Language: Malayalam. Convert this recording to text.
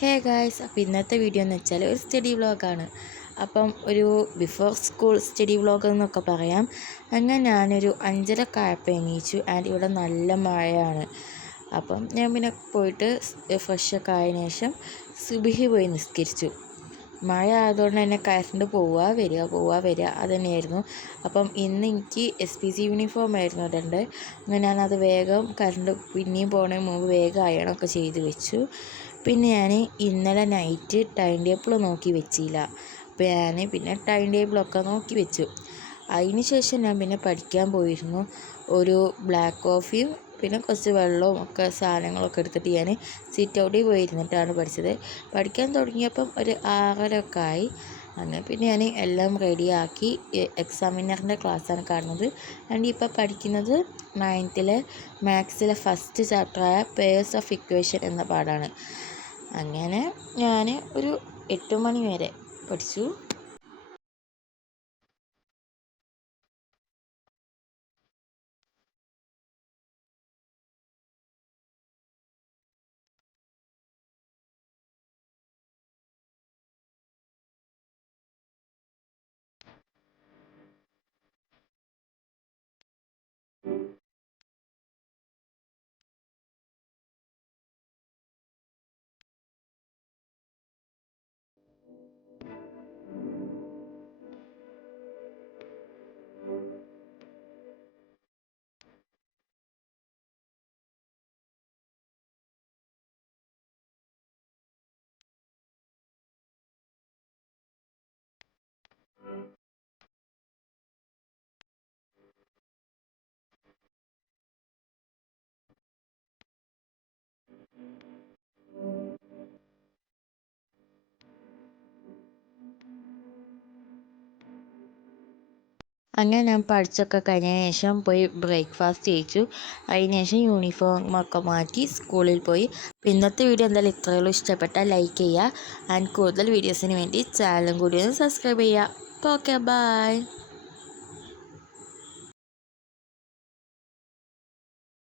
ഹേ ഗായ്സ്, അപ്പോൾ ഇന്നത്തെ വീഡിയോ എന്ന് വെച്ചാൽ ഒരു സ്റ്റഡി വ്ളോഗാണ്. അപ്പം ഒരു ബിഫോർ സ്കൂൾ സ്റ്റഡി വ്ളോഗ് എന്നൊക്കെ പറയാം. അങ്ങനെ ഞാനൊരു 5:30 ആയപ്പോൾ എണീച്ചു. ആൻഡ് ഇവിടെ നല്ല മഴയാണ്. അപ്പം ഞാൻ പിന്നെ പോയിട്ട് ഫ്രഷൊക്കെ ആയതിനു ശേഷം സുബിഹി പോയി നിസ്കരിച്ചു. മഴ ആയതുകൊണ്ട് തന്നെ കറണ്ട് പോവുക വരിക അത് തന്നെയായിരുന്നു. അപ്പം ഇന്ന് എനിക്ക് SPC യൂണിഫോം ആയിരുന്നു ഇടേണ്ടത്. അങ്ങനെ ഞാനത് വേഗം കറണ്ട് പിന്നെയും പോണതിന് മുമ്പ് വേഗം അയണൊക്കെ ചെയ്ത് വെച്ചു. പിന്നെ ഞാൻ ഇന്നലെ നൈറ്റ് ടൈം ടേബിൾ നോക്കി വെച്ചില്ല. അപ്പോൾ ഞാൻ പിന്നെ ടൈം ടേബിളൊക്കെ നോക്കി വെച്ചു. അതിന് ശേഷം ഞാൻ പിന്നെ പഠിക്കാൻ പോയിരുന്നു. ഒരു ബ്ലാക്ക് കോഫിയും പിന്നെ കുറച്ച് വെള്ളവും ഒക്കെ സാധനങ്ങളൊക്കെ എടുത്തിട്ട് ഞാൻ സിറ്റ് ഔട്ടിൽ പോയിരുന്നിട്ടാണ് പഠിച്ചത്. പഠിക്കാൻ തുടങ്ങിയപ്പം ഒരു 6:30 ഒക്കെ ആയി. അങ്ങനെ പിന്നെ ഞാൻ എല്ലാം റെഡിയാക്കി. എക്സാമിനറിൻ്റെ ക്ലാസ്സാണ് കാണുന്നത്. ആൻഡ് ഇപ്പോൾ പഠിക്കുന്നത് 9th മാത്സിലെ ഫസ്റ്റ് ചാപ്റ്ററായ പേഴ്സ് ഓഫ് ഇക്വേഷൻ എന്ന പാഠമാണ്. അങ്ങനെ ഞാൻ ഒരു 8 മണി വരെ പഠിച്ചു. അങ്ങനെ ഞാൻ പഠിച്ചൊക്കെ കഴിഞ്ഞതിന് ശേഷം പോയി ബ്രേക്ക്ഫാസ്റ്റ് കഴിച്ചു. അതിന് ശേഷം യൂണിഫോമൊക്കെ മാറ്റി സ്കൂളിൽ പോയി. അപ്പോൾ ഇന്നത്തെ വീഡിയോ എന്തായാലും ഇത്രയുള്ളൂ. ഇഷ്ടപ്പെട്ടാൽ ലൈക്ക് ചെയ്യുക. ആൻഡ് കൂടുതൽ വീഡിയോസിന് വേണ്ടി ചാനലും കൂടി ഒന്ന് സബ്സ്ക്രൈബ് ചെയ്യുക. അപ്പോൾ ഓക്കെ, ബൈ.